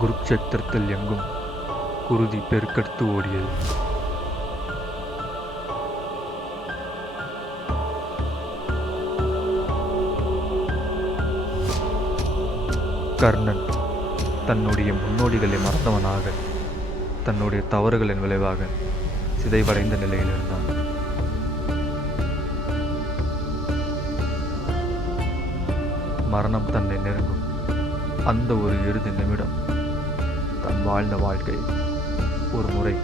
குருக்ஷேத்திரத்தில் எங்கும் குருதி பெருக்கெடுத்து ஓடியது. கர்ணன் தன்னுடைய முன்னோடிகளை மறந்தவனாக, தன்னுடைய தவறுகளின் விளைவாக சிதைவடைந்த நிலையில் இருந்தான். மரணம் தன்னை நெருங்கும் அந்த ஒரு இறுதி நிமிடம் தன் வாழ்ந்த வாழ்க்கையை ஒரு முறை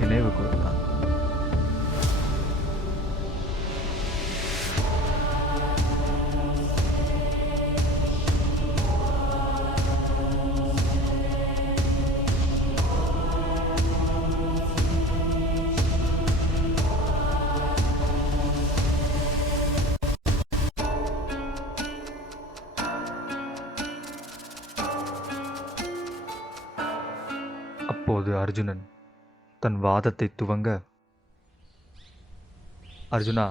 நினைவு கூர்ந்தான். அப்போது அர்ஜுனன் தன் வாதத்தை துவங்க, அர்ஜுனா,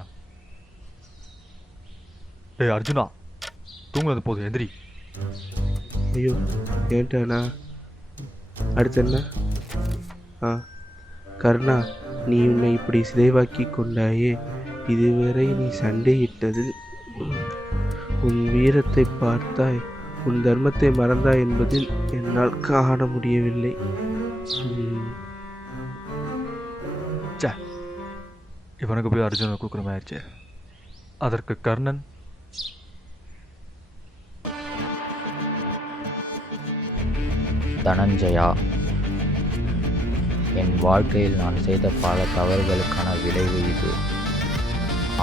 அர்ஜுனா, தூங்குனது போதும், எதிரி. ஐயோ, ஏன்ட்டானா? அடுத்து என்ன? கர்ணா, நீ உன்னை இப்படி சிதைவாக்கி கொண்டாயே, இதுவரை நீ சண்டையிட்டதில் உன் வீரத்தை பார்த்தாய், உன் தர்மத்தை மறந்தாய் என்பதில் என்னால் காண முடியவில்லை. இவனுக்கு போய் அர்ஜுனனை கொடுக்குற மாதிரிச்சு. அதற்கு கர்ணன், தனஞ்சயா, என் வாழ்க்கையில் நான் செய்த பல தவறுகளுக்கான விளைவு இது.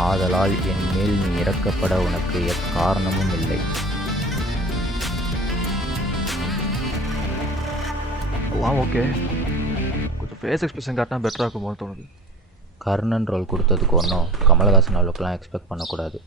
ஆதலால் என் மேல் நீ இறக்கப்பட உனக்கு எக்காரணமும் இல்லை. ஓகே, கொஞ்சம் ஃபேஸ் எக்ஸ்பிரஷன் காட்டினா பெட்டராக இருக்குமோன்னு தோணுது. கர்ணன் ரோல் கொடுத்ததுக்கு ஒன்றும் கமலஹாசன் அளவுக்குலாம் எக்ஸ்பெக்ட் பண்ணக்கூடாது.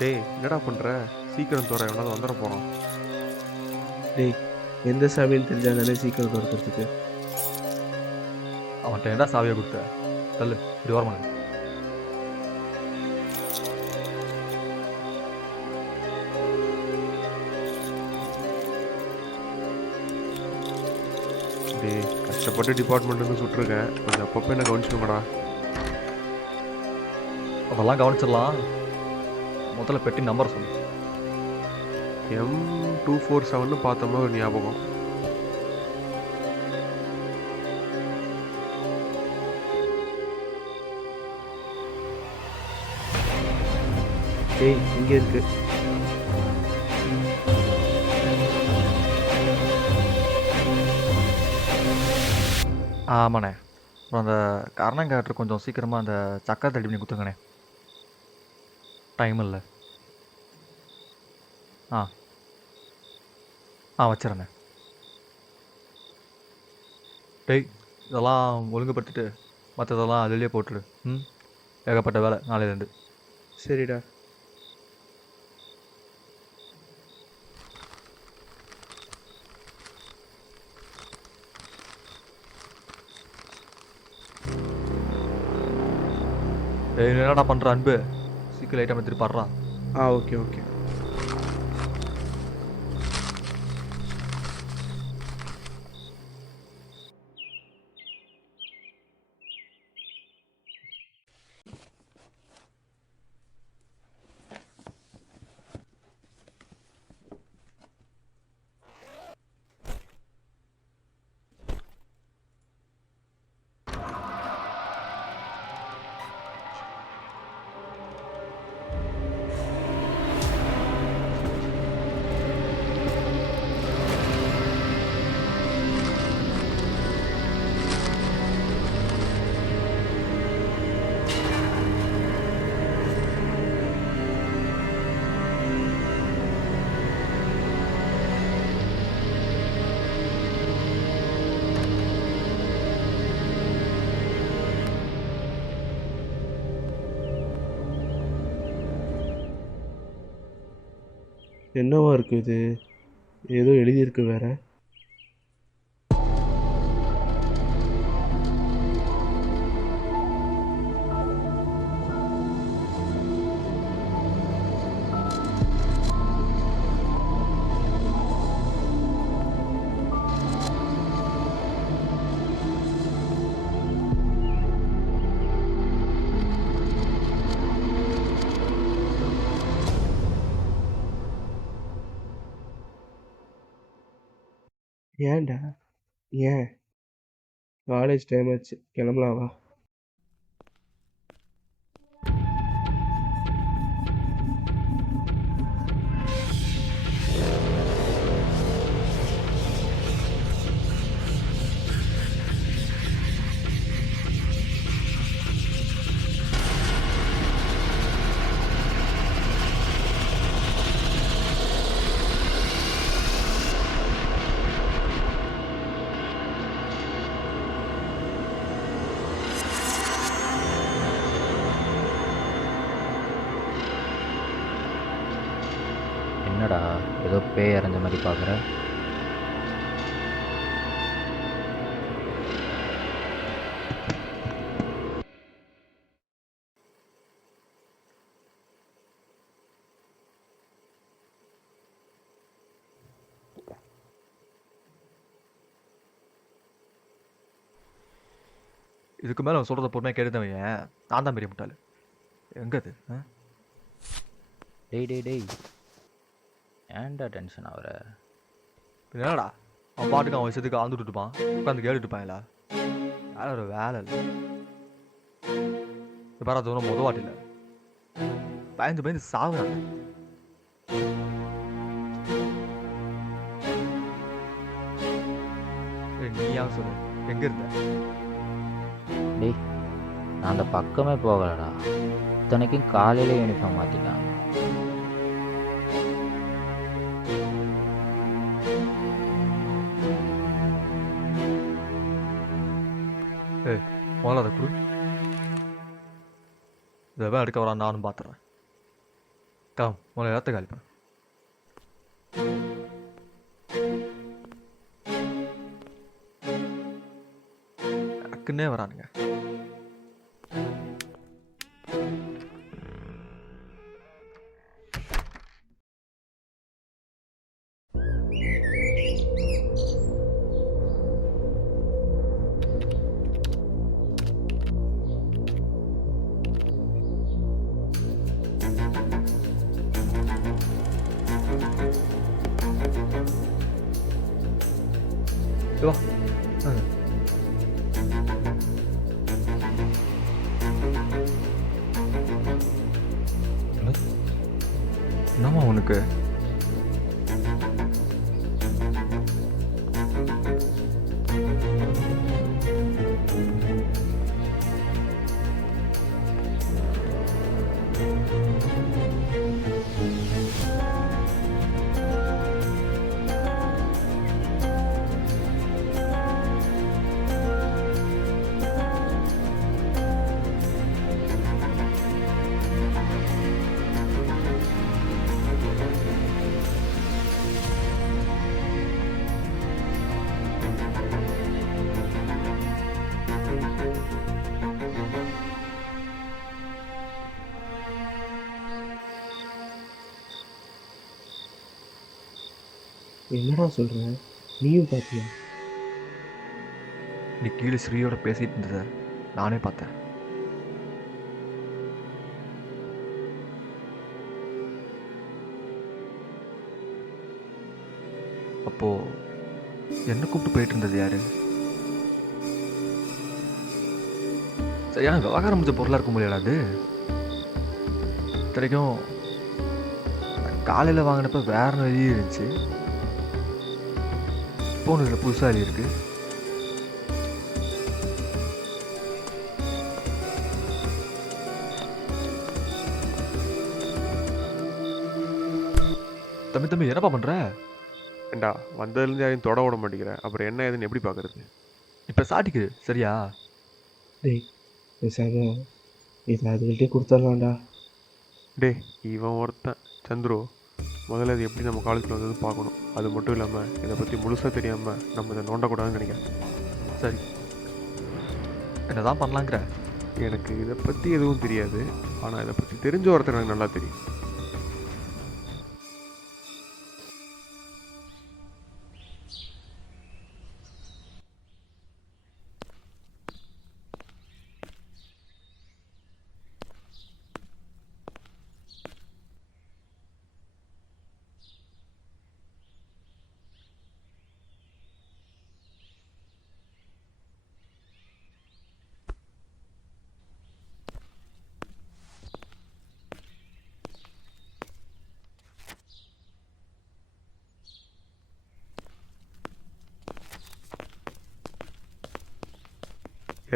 டேய், என்னடா பண்ணுற? சீக்கிரம் தோற, எவனாவது வந்துட போகிறான். டேய், எந்த சாமின்னு தெரிஞ்சாலே சீக்கிரம் துறக்கிறதுக்கு. அவன்கிட்ட என்ன சாவியை கொடுத்த? தள்ளு, இப்படி வரமானு. டேய், கஷ்டப்பட்டு டிபார்ட்மெண்ட்லேருந்து சுட்டிருக்கேன், கொஞ்சம் அப்பப்போ என்ன கவனிச்சுக்கோங்கடா. அதெல்லாம் கவனிச்சிடலாம். முதல்ல பெட்டி நம்பர் சொல்லு. M247 பார்த்தோம்னா ஒரு ஞாபகம். டேய், இங்கே இருக்கு. ஆமாண்ணே. அப்புறம் அந்த கர்ணன் கேரக்டர் கொஞ்சம் சீக்கிரமாக அந்த சக்கரை தடி பண்ணி கொடுத்துங்கண்ணே. டைம் இல்லை. வச்சிடண்ணே. டேய், இதெல்லாம் ஒழுங்குபடுத்திட்டு மற்றதெல்லாம் அதிலே போட்டுரு. ஏகப்பட்ட வேலை நாளையிலேருந்து. சரிடா. என்னடா பண்ணுற அன்பு? சீக்கிரம் லைட்டாக எடுத்துட்டு பாடுறான். Okay okay. என்னவா இருக்கு இது? ஏதோ எழுதியிருக்கு வேற. ஏன்டா? ஏன்? காலேஜ் டைம் ஆச்சு, கிளம்பலாம் வா. என்னடா ஏதோ பேய் அரைஞ்ச மாதிரி பார்க்குற? இதுக்கு மேலே அவன் சொல்கிறத பொறுமையாக கேட்டுதான் ஏன் நான் தான் பெரிய முட்டாள். எங்கே அது? டேய் டேய் டேய், ஏன்டா டென்ஷன் ஆகுற? என்னடா அவன் பாட்டுக்கு அவன் விஷயத்துக்கு ஆழ்ந்து விட்டுப்பான், உட்காந்து கேட்டுட்டு இருப்பான்ல. வேலை ஒரு வேலை இல்லை. இப்போ அது ஒன்றும் முதவாட்டி இல்லை, பயந்து பயந்து சாகுறாங்க. நீ ஏன் சொல்லு, எங்கே இருந்த? டேய், நான் அந்த பக்கமே போகலடா. இத்தனைக்கும் காலையில யூனிஃபார்ம் மாற்றிட்டான். முதல்ல அதை கொடு. இதை எடுக்க வரான், நானும் பார்த்துறேன். முதல்ல இடத்த காலி பண்ண. டக்குன்னே வரானுங்க. வா. என்னம்மா உனக்கு? என்னடா சொல்ற? நீயும் பார்த்தியா? நீ கீழே ஸ்ரீயோட பேசிட்டு இருந்ததை நானே பார்த்தேன். அப்போ என்ன கூப்பிட்டு போயிட்டு இருந்தது யாரு? சரியான விவகாரம் முடிஞ்ச பொருளாக இருக்க முடியல அது. இத்தனைக்கும் காலையில் வாங்கினப்ப வேற எழுதி இருந்துச்சு, போனதில் புதுசாக எழுதி இருக்கு. தம்பி தம்பி என்னப்பா பண்ற? ஏண்டா வந்ததுலேருந்து யாரையும் தொட விட மாட்டேங்கிறேன், அப்புறம் என்ன ஏதுன்னு எப்படி பார்க்கறது? இப்போ சாட்டிக்கு சரியா? டேய் பேசாம இதை அதுகிட்டே கொடுத்துடலாம்டா. டேய் இவன் ஒருத்தன் சந்துரு, முதல்ல இது எப்படி நம்ம காலேஜில் வந்ததுன்னு பார்க்கணும். அது மட்டும் இல்லாமல் இதை பற்றி முழுசாக தெரியாமல் நம்ம இதை நோண்டக்கூடாதுன்னு நினைக்கிறேன். சரி, என்னதான் பண்ணலாங்கிற? எனக்கு இதை பற்றி எதுவும் தெரியாது, ஆனால் இதை பற்றி தெரிஞ்ச ஒருத்தர் எனக்கு நல்லா தெரியும்.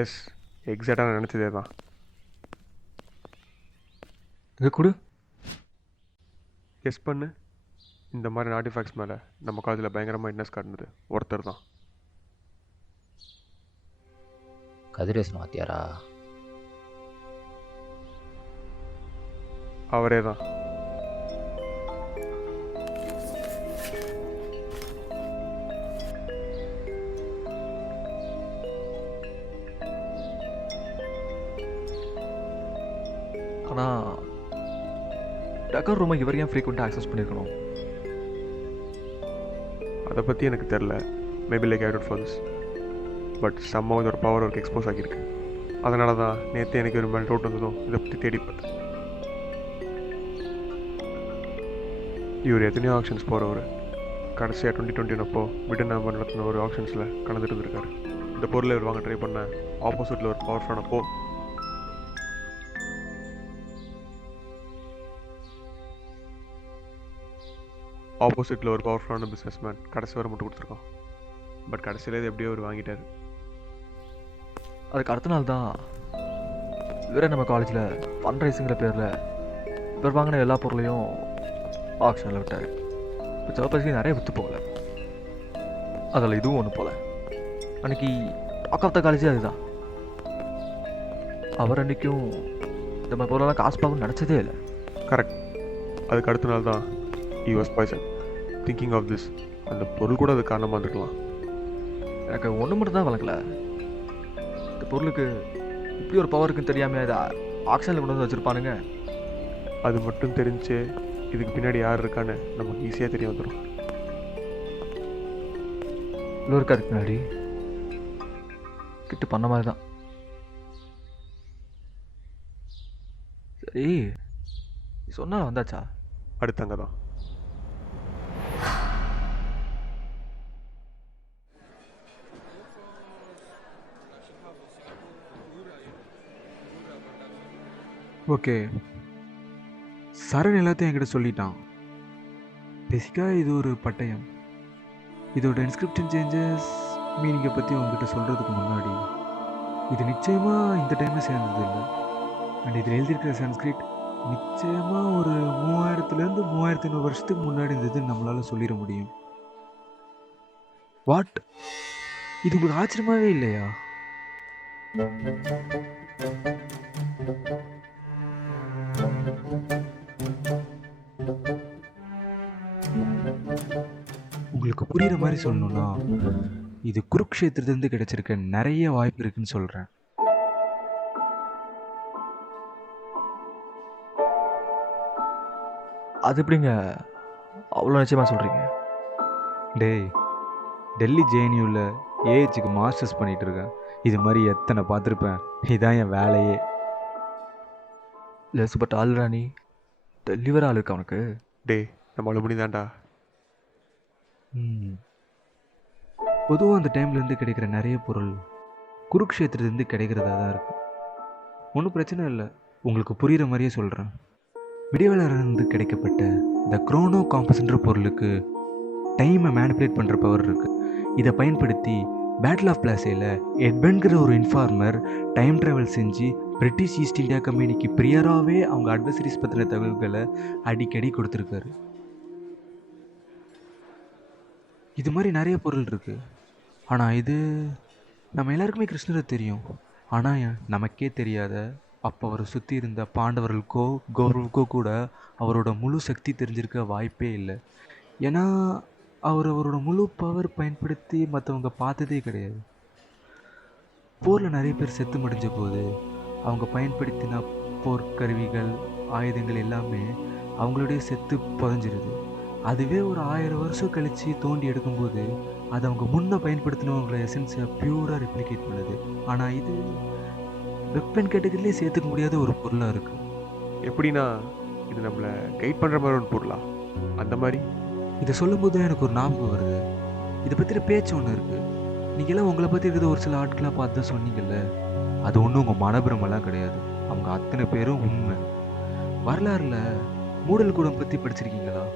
எஸ், எக்ஸாக்டாக நான் நினச்சதே தான். இது கொடு. கெஸ் பண்ணு. இந்த மாதிரி ஆர்டிஃபேக்ட்ஸ் மேலே நம்ம காலேஜில் பயங்கரமாக இன்ட்ரெஸ்ட் காட்டினது ஒருத்தர் தான். கதிரேசன் வாத்தியாரா? அவரே தான். ஆனால் ரெக்கார்ட் ரூமை இவர் ஏன் ஃப்ரீக்வெண்ட்டாக ஆக்சஸ் பண்ணியிருக்கணும்? அதை பற்றி எனக்கு தெரில. Maybe like I don't for this, but சம்மா இதோட பவர் ஒர்க் எக்ஸ்போஸ் ஆகியிருக்கு. அதனால தான் நேற்று எனக்கு ஒரு மேலே டவுட் வந்ததும் இதை பற்றி தேடி பார்த்தேன். இவர் எத்தனையோ ஆக்ஷன்ஸ் போகிறவர். கடைசியாக 2020 அப்போ பிரிட்டன் நம்பர் நடத்தின ஒரு ஆக்ஷன்ஸில் கலந்துட்டு இருந்திருக்காரு. இந்த பொருளை இவர் வாங்க ட்ரை பண்ண ஆப்போசிட்டில் ஒரு பவர்ஃபுல்லானப்போ ஆப்போசிட்டில் ஒரு பவர்ஃபுல்லான பிஸ்னஸ் மேன் கடைசி வரை மட்டும் கொடுத்துருக்கோம். பட் கடைசியில் இது எப்படியோ அவர் வாங்கிட்டார். அதுக்கு அடுத்த நாள் தான் இவரே நம்ம காலேஜில் ஃபண்ட் ரைஸுங்கிற பேரில் இவர் வாங்கின எல்லா பொருளையும் ஆக்ஷனில் விட்டார். இப்போ சர்ப்ரைஸ்க்கு நிறைய விற்று போகல. அதில் இதுவும் ஒன்று போகல. அன்றைக்கி டாக் ஆஃப் த காலேஜே அதுதான். அவர் அன்றைக்கும் இந்த மாதிரி பொருளெல்லாம் காசு பார்க்கணும்னு நினச்சதே இல்லை. கரெக்ட். அதுக்கு அடுத்த நாள் தான் he was poisoned. Thinking of this, அந்த பொருள் கூட அது காரணமாக இருந்திருக்கலாம். எனக்கு ஒன்று மட்டும் தான் வழங்கலை. இந்த பொருளுக்கு இப்படி ஒரு பவர் இருக்குன்னு தெரியாமல் இதை ஆக்ஷனில் கொண்டு வந்து வச்சுருப்பானுங்க. அது மட்டும் தெரிஞ்சு இதுக்கு பின்னாடி யார் இருக்கான்னு நமக்கு ஈஸியாக தெரிய வந்துடும். இவ்வளோ இருக்கா அதுக்கு பின்னாடி கிட்ட பண்ண மாதிரி தான். சரி, நீ சொன்னால் வந்தாச்சா? அடுத்தங்க தான். ஓகே, சரண் எல்லாத்தையும் என்கிட்ட சொல்லிட்டான். பேசிக்காக இது ஒரு பட்டயம். இதோட இன்ஸ்கிரிப்ஷன் சேஞ்சஸ் மீனிங்கை பற்றி உங்ககிட்ட சொல்கிறதுக்கு முன்னாடி இது நிச்சயமாக இந்த டைமில் சேர்ந்தது இல்லை. அண்ட் இதில் எழுதியிருக்கிற சன்ஸ்கிரிட் நிச்சயமாக ஒரு 3000 3500 வருஷத்துக்கு முன்னாடி இருந்ததுன்னு நம்மளால் சொல்லிட முடியும். வாட்? இது உங்களுக்கு ஆச்சரியமாகவே இல்லையா? உங்களுக்கு புரியுற மாதிரி சொல்லணும்னா இது குருக்ஷேத்திரத்திலிருந்து கிடைச்சிருக்க நிறைய வாய்ப்பு இருக்குன்னு சொல்கிறேன். அது எப்படிங்க அவ்வளோ நிச்சயமாக சொல்கிறீங்க? டேய், டெல்லி ஜேஎன்யூவில் ஏஹெச்சுக்கு மாஸ்டர்ஸ் பண்ணிகிட்டு இருக்கேன். இது மாதிரி எத்தனை பார்த்துருப்பேன். இதான் என் வேலையே. லெஸ் பட் ஆல்ராணி டெலிவரி ஆள் இருக்கா அவனுக்கு? டே, நம்ம அலுமணி தான்டா. பொதுவாக அந்த டைம்லேருந்து கிடைக்கிற நிறைய பொருள் குருக்ஷேத்திரத்துலேருந்து கிடைக்கிறதா தான் இருக்குது. ஒன்றும் பிரச்சனை இல்லை, உங்களுக்கு புரிகிற மாதிரியே சொல்கிறேன். விடியவலருந்து கிடைக்கப்பட்ட இந்த குரோனோ காம்பஸ்ன்ற பொருளுக்கு டைமை மேனிப்புலேட் பண்ணுற பவர் இருக்குது. இதை பயன்படுத்தி பேட்டில் ஆஃப் பிளாஸேல எட்பன்கிற ஒரு இன்ஃபார்மர் டைம் ட்ராவல் செஞ்சு பிரிட்டிஷ் ஈஸ்ட் இந்தியா கம்பெனிக்கு பிரியராகவே அவங்க அட்வர்சரிஸ் பற்றின தகவல்களை அடிக்கடி கொடுத்துருக்காரு. இது மாதிரி நிறைய பொருள் இருக்குது. ஆனால் இது நம்ம எல்லாருக்குமே கிருஷ்ணரை தெரியும். ஆனால் நமக்கே தெரியாத அப்போ அவரை சுற்றி இருந்த பாண்டவர்களுக்கோ கௌரவுக்கோ கூட அவரோட முழு சக்தி தெரிஞ்சிருக்க வாய்ப்பே இல்லை. ஏன்னா அவரோட முழு பவர் பயன்படுத்தி மற்றவங்க பார்த்ததே கிடையாது. போரில் நிறைய பேர் செத்து மடிஞ்ச போது அவங்க பயன்படுத்தின போர்க்கருவிகள் ஆயுதங்கள் எல்லாமே அவங்களுடைய செத்து புதஞ்சிருது. அதுவே ஒரு 1000 வருஷம் கழித்து தோண்டி எடுக்கும்போது அது அவங்க முன்னே பயன்படுத்தினவங்கள எசன்ஸை பியூராக ரெப்ளிகேட் பண்ணுது. ஆனால் இது வெப்பன் கேட்டகரியிலே சேர்த்துக்க முடியாத ஒரு பொருளாக இருக்குது. எப்படின்னா இது நம்மளை கைட் பண்ணுற மாதிரி ஒரு பொருளா? அந்த மாதிரி இதை சொல்லும்போது தான் எனக்கு ஒரு ஞாபகம் வருது. இதை பற்றின பேச்சு ஒன்று இருக்குது. நீங்களாம் உங்களை பற்றி இருக்கிற ஒரு சில ஆட்களாக பார்த்து தான் சொன்னீங்கல்ல, அது ஒன்றும் உங்கள் மனப்பிரமெல்லாம் கிடையாது. அவங்க அத்தனை பேரும் உண்மை. வரலாறுல மூடல் கூடம் பற்றி படிச்சிருக்கீங்களா?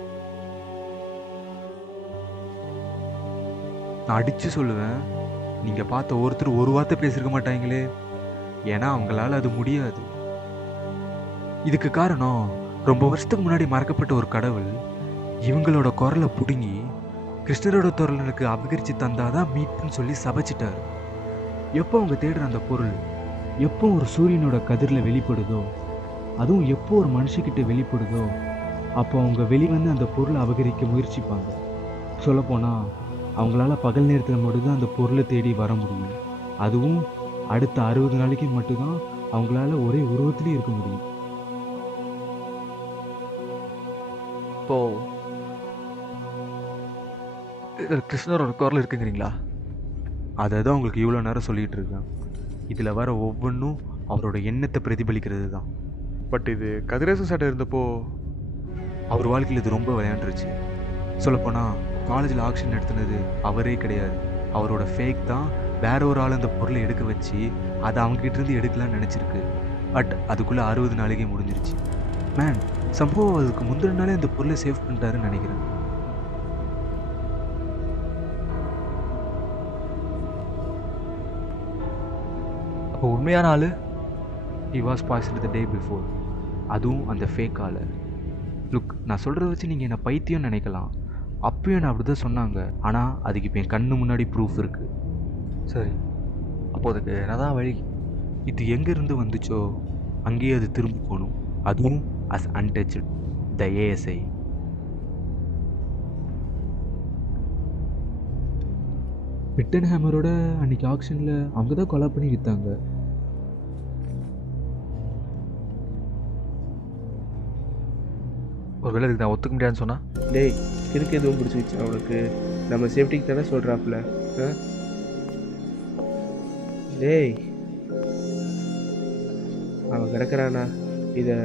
நான் அடித்து சொல்லுவேன், நீங்கள் பார்த்த ஒருத்தர் ஒரு வார்த்தை பேசியிருக்க மாட்டாங்களே. ஏன்னா அவங்களால அது முடியாது. இதுக்கு காரணம் ரொம்ப வருஷத்துக்கு முன்னாடி மறக்கப்பட்ட ஒரு கடவுள் இவங்களோட குரலை பிடுங்கி கிருஷ்ணரோட குரலுக்கு அபகரித்து தந்தாதான் மீட்புன்னு சொல்லி சபச்சிட்டாரு. எப்போ அவங்க தேடுற அந்த பொருள் எப்போ ஒரு சூரியனோட கதிரில் வெளிப்படுதோ, அதுவும் எப்போ ஒரு மனுஷக்கிட்ட வெளிப்படுதோ, அப்போ அவங்க வெளிவந்து அந்த பொருளை அபகரிக்க முயற்சிப்பாங்க. சொல்லப்போனால் அவங்களால பகல் நேரத்தில் மட்டும்தான் அந்த பொருளை தேடி வர முடியும். அதுவும் அடுத்த 60 நாளைக்கு மட்டும்தான் அவங்களால ஒரே உருவத்திலே இருக்க முடியும். இப்போ இதில் கிருஷ்ணரோட குரல் இருக்குங்கிறீங்களா? அதை தான் உங்களுக்கு இவ்வளோ நேரம் சொல்லிகிட்டு இருக்கேன். இதில் வர ஒவ்வொன்றும் அவரோட எண்ணத்தை பிரதிபலிக்கிறது தான். பட் இது கதிரேசன் சட்டை இருந்தப்போ அவர் வாழ்க்கையில் இது ரொம்ப விளையாண்டுருச்சு. சொல்லப்போனால் காலேஜில் ஆக்ஷன் நடத்துனது அவரே கிடையாது. அவரோட ஃபேக் தான் வேற ஒரு ஆள் அந்த பொருளை எடுக்க வச்சு அதை அவங்ககிட்ட இருந்து எடுக்கலாம்னு நினச்சிருக்கு. பட் அதுக்குள்ளே 60 நாளைக்கே முடிஞ்சிருச்சு. மேன், சம்பவம் அதுக்கு முந்தின நாளே அந்த பொருளை சேவ் பண்ணிட்டாருன்னு நினைக்கிறேன். அப்போ உண்மையான ஆள் he was poisoned the day before. அதுவும் அந்த ஃபேக் ஆள். லுக், நான் சொல்கிறத வச்சு நீங்கள் என்னை பைத்தியம் நினைக்கலாம். அப்பயும் என்ன அப்படி தான் சொன்னாங்க. ஆனால் அதுக்கு இப்போ என் கண்ணு முன்னாடி ப்ரூஃப் இருக்குது. சரி, அப்போ அதுக்கு என்னதான் வழி? இது எங்கேருந்து வந்துச்சோ அங்கேயே அது திரும்ப போகணும். அதுவும் அஸ் அன்டச்டு த ஏஎஸ்ஐ. பிட்டன் ஹேமரோட அன்னைக்கு ஆக்ஷனில் அவங்க தான் கொலை பண்ணி விற்றாங்க. ஒரு வேளை இதுக்கு நான் ஒத்துக்க முடியாதுன்னு சொன்னா? டேய், கிறுக்கு எதுவும் பிடிச்சிருச்சு அவனுக்கு? நம்ம சேஃப்டிக்கு தானே சொல்கிறாப்புல. டேய், அவன் கிடக்கிறானா? இதை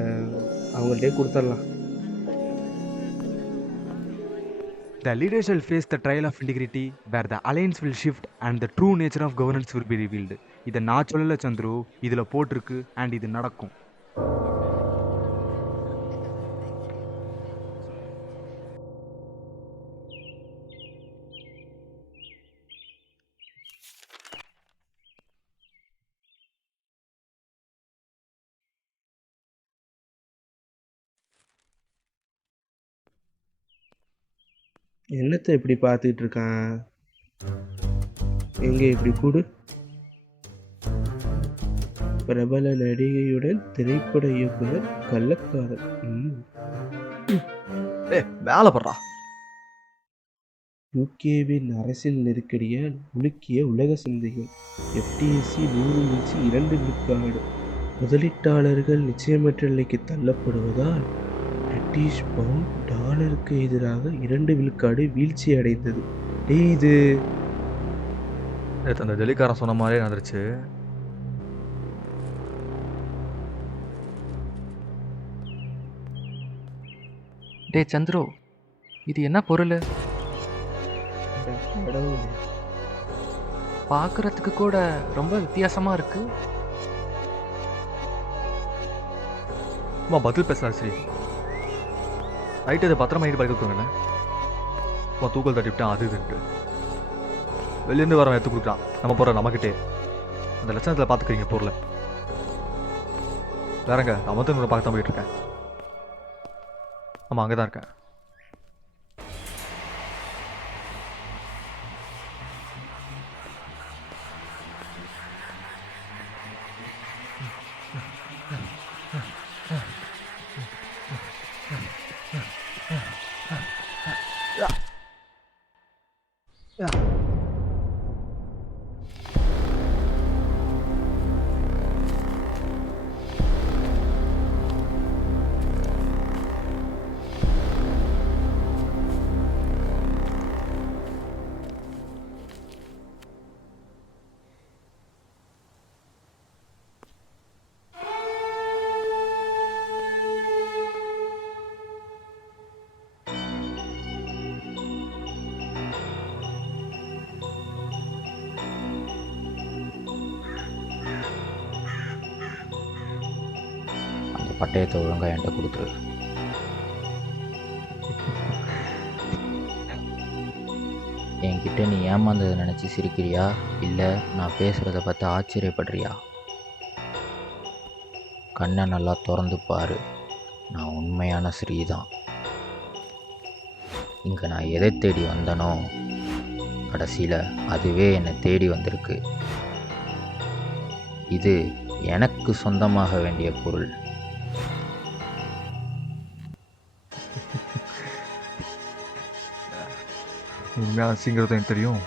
அவங்கள்ட்டே கொடுத்துடலாம். The leaders shall face the trial of integrity where the alliance will shift and the true nature of governance will be revealed. இதை நான் சொல்லலை சந்துரு, இதில் போட்டிருக்கு அண்ட் இது நடக்கும். என்னத்தை இப்படி பார்த்துக்கிட்டு இருக்கான்? எங்கே இப்படி கூடு? பிரபல நடிகையுடன் திரைப்பட இயக்குனர் கள்ளக்காதல். வேலை படுறா. யூகேவின் அரசியல் நெருக்கடியால் உலுக்கிய உலக சந்தைகள். எஃப்டிஎஸ்சி 100 வீழ்ச்சி 2 விழுக்காடு. முதலீட்டாளர்கள் நிச்சயமற்ற நிலைக்கு தள்ளப்படுவதால் பிரிட்டிஷ் பவுண்ட் டாலருக்கு எதிராக 2 விழுக்காடு வீழ்ச்சி அடைந்தது. இது நேற்று அந்த டெல்லிக்காரன் சொன்ன மாதிரியே நடந்துருச்சு. டே சந்துரு, இது என்ன பொருள்? கடவுளே, பார்க்குறதுக்கு கூட ரொம்ப வித்தியாசமாக இருக்கு. அம்மா பதில் பேசலாம். சரி, நைட்டு இதை பத்திரமா நைட்டு பறக்க கொடுங்க. அம்மா தூக்கல் தட்டிவிட்டேன் அது இதுன்ட்டு வெளியேருந்து வரவன் எடுத்து கொடுக்குறான். நம்ம போகிற நம்மக்கிட்டே அந்த லட்சணத்தில் பார்த்துக்கிறீங்க பொருளை. வேறங்க, நான் வந்து உங்களை பார்க்க தான் போயிட்டு இருக்கேன். ஆமாம், அங்கே தான் இருக்கேன். பட்டயத்தை ஒழுங்காக என்கிட்ட கொடுத்துரு. என்கிட்ட நீ ஏமாந்ததை நினச்சி சிரிக்கிறியா, இல்லை நான் பேசுகிறத பார்த்து ஆச்சரியப்படுறியா? கண்ணை நல்லா திறந்து பாரு. நான் உண்மையான ஸ்ரீதான். இங்கே நான் எதை தேடி வந்தனோ கடைசியில் அதுவே என்னை தேடி வந்திருக்கு. இது எனக்கு சொந்தமாக வேண்டிய பொருள். உண்மையான சிங்கிறது எனக்கு தெரியும்.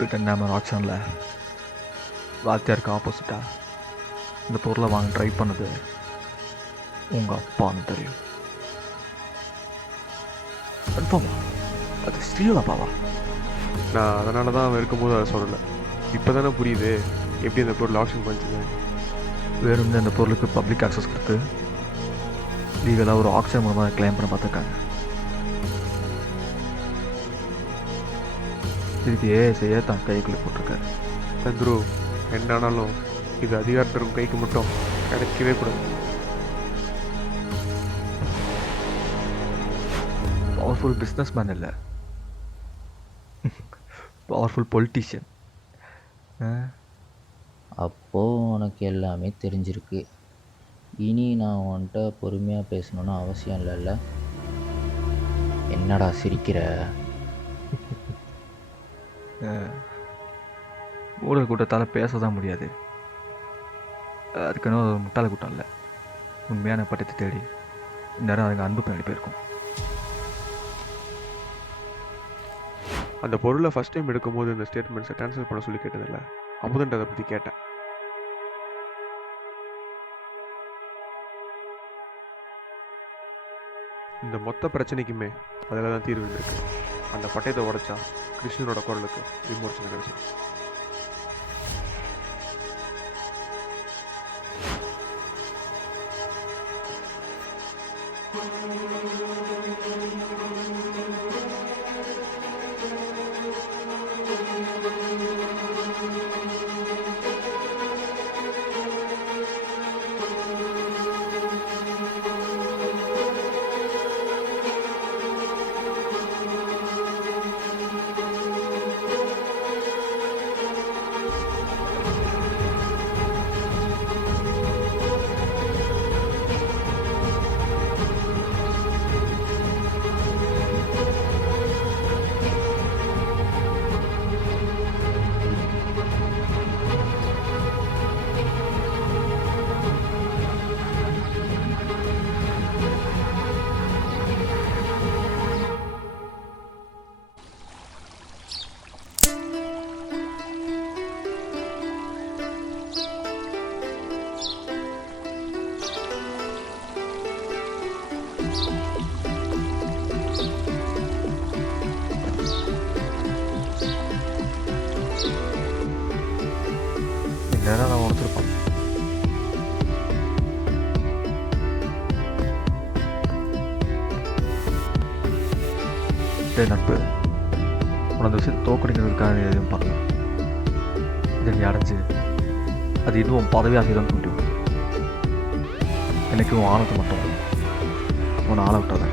ரிட்டன் நேமர் ஆக்ஷனில் வாத்தியாருக்கு ஆப்போசிட்டாக இந்த பொருளை வாங்க ட்ரை பண்ணது உங்கள் அப்பான்னு தெரியும். கன்ஃபார்மா அது ஸ்ரீயோட அப்பாவா? நான் அதனால தான் அவன் இருக்கும்போது அதை சொல்லலை. இப்போ தானே புரியுது எப்படி அந்த பொருள் ஆப்ஷன் பண்ணிச்சுங்க. வேணும்னு அந்த பொருளுக்கு பப்ளிக் ஆக்சஸ் கொடுத்து லீகலாக ஒரு ஆக்ஷன் மூலமாக கிளைம் பண்ண பார்த்துருக்காங்க. இதுக்கு ஏஎஸ்ஐயே தான் கைக்குள்ளே போட்டிருக்காரு. சந்துரு, என்ன ஆனாலும் இது அதிகாரத்தரும் கைக்கு மட்டும் கிடைக்கவே கூடாது. பவர்ஃபுல் பிஸ்னஸ் மேன் இல்லை, பவர்ஃபுல் பொலிட்டீஷியன். அப்போது உனக்கு எல்லாமே தெரிஞ்சிருக்கு. இனி நான் உன்கிட்ட பொறுமையாக பேசணுன்னு அவசியம் இல்லைல்ல? என்னடா சிரிக்கிற? ஊழல் கூட்டத்தால் பேச தான் முடியாது. அதுக்குன்னு ஒரு முட்டாள கூட்டம் இல்லை. உண்மையான பட்டத்தை தேடி இந்நேரம் அதுங்க அன்பு பின்னாடி போயிருக்கும். அந்த பொருளை ஃபஸ்ட் டைம் எடுக்கும்போது இந்த ஸ்டேட்மெண்ட்ஸை ட்ரான்ஸ்ஃபர் பண்ண சொல்லி கேட்டதில்ல. அமுதன்ட்டு அதை பற்றி கேட்டேன். இந்த மொத்த பிரச்சனைக்குமே அதில் தான் தீர்வு இருக்கு. அந்த பட்டயத்தை உடைச்சா கிருஷ்ணனோட குரலுக்கு விமோசனை கிடைச்சு. இந்நேரம் நான் உணர்த்திருப்பான். டே நட்பு, உனது விஷயத்தை தோக்கடிக்கிறதுக்காக எதுவும் பண்ணல. இதை நீ அடைஞ்சு அது இன்னும் பதவியாக தான் கூட்டி விடும். எனக்கு உன் ஆணத்தை மட்டும் உன்னை ஆள விட்டாத.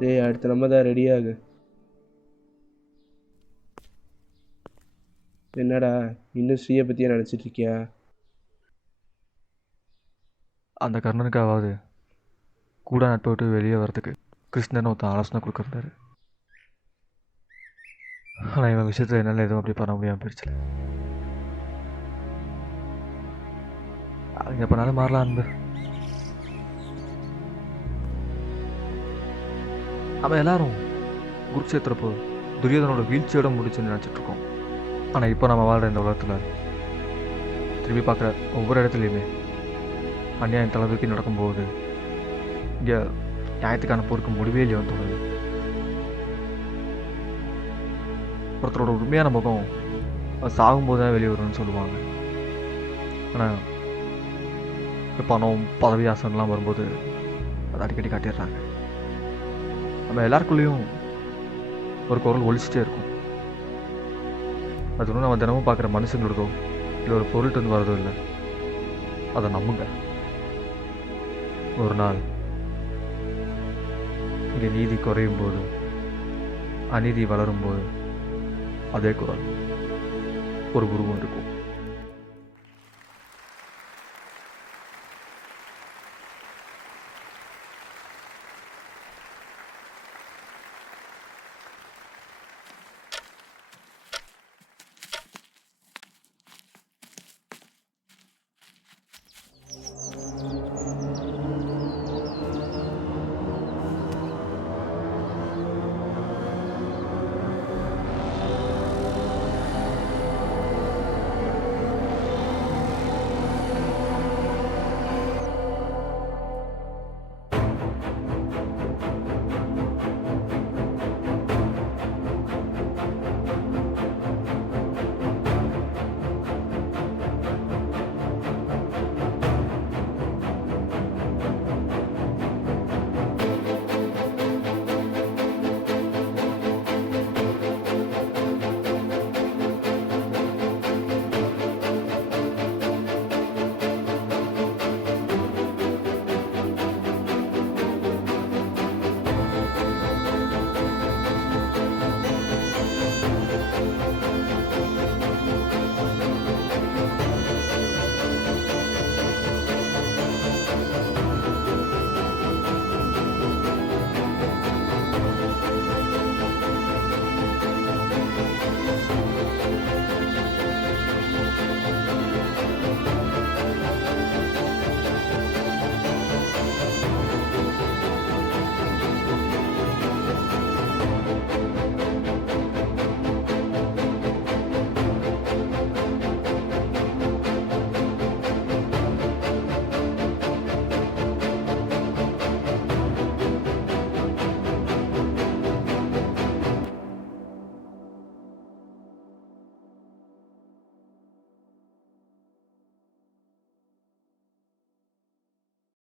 டேய் அடுத்து நம்ம தான் ரெடியாகு. என்னடா இன்னும் ஸ்ரீயை பற்றியே நினச்சிட்டு இருக்கியா? அந்த கர்ணனுக்காவது கூட நட்பை விட்டு வெளியே வரதுக்கு கிருஷ்ணன் ஒருத்தன் ஆலோசனை கொடுக்குறாரு. ஆனால் இவன் விஷயத்தில் என்னால் எதுவும் அப்படி பண்ண முடியாமல் போயிடுச்சு. அது எப்போனாலும் மாறலாம் அன்பு. நம்ம எல்லாரும் குருக்ஷேத்திரப்போ துரியோதனோட வீழ்ச்சியோட முடிச்சுன்னு நினச்சிட்டு இருக்கோம். ஆனால் இப்போ நம்ம வாழ்கிற இந்த உலகத்தில் திரும்பி பார்க்குற ஒவ்வொரு இடத்துலையுமே அநியாயம் தளவுக்கு நடக்கும்போது இங்கே நியாயத்துக்கான போருக்கு முடிவே இல்லையோன்னு தோணுது. ஒருத்தரோட உண்மையான முகம் அது சாகும்போது தான் வெளியே வரும்னு சொல்லுவாங்க. ஆனால் பணம் பதவி ஆசனம்லாம் வரும்போது அதை அடிக்கடி காட்டிடுறாங்க. நம்ம எல்லாருக்குள்ளேயும் ஒரு குரல் ஒழிச்சிட்டே இருக்கும். அது ஒன்றும் நம்ம தினமும் பார்க்குற மனுஷங்களோடதோ இல்லை ஒரு பொருள்கிட்ட வந்து வரதோ இல்லை. அதை நம்புங்க. ஒரு நாள் இங்கே நீதி குறையும் போது, அநீதி வளரும் போது அதே குரல் ஒரு உருவம் இருக்கும்.